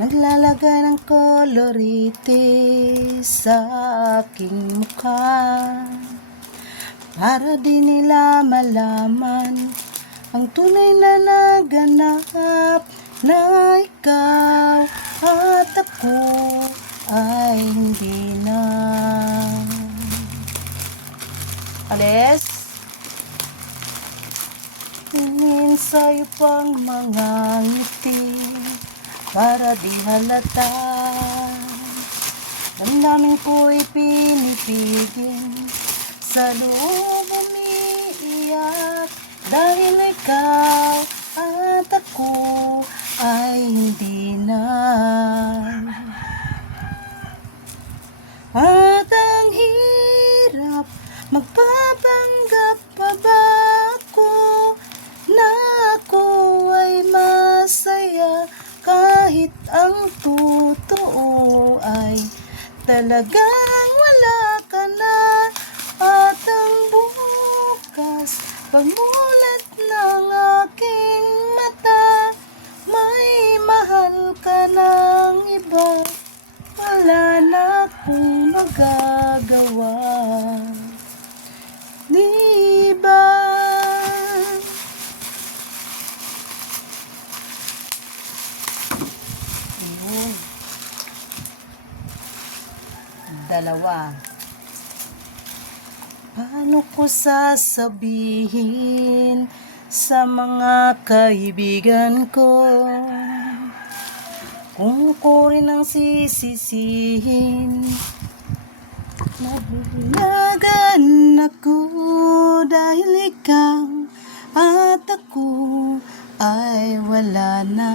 Naglalagay ng kolorite sa aking mukha para di nila malaman ang tunay na naganap, na ikaw at ako ay hindi na. Alis? Tingin sa'yo pang mga ngiti para di halata. Damdamin ko'y pinipigil, sa loob umiiyak, dahil ikaw at ako ay hindi na. At ang hirap, magpapanggap pa ba ako na ako ay masaya, kahit ang totoo ay talagang wala ka na. At ang bukas, pagmulat ng aking mata, may mahal ka ng iba, wala na akong magagawa. Di ba? Yun. Dalawa. Paano ko sasabihin sa mga kaibigan ko kung ko rin ang sisisihin? Nabulagan ako dahil ikaw at ako ay wala na.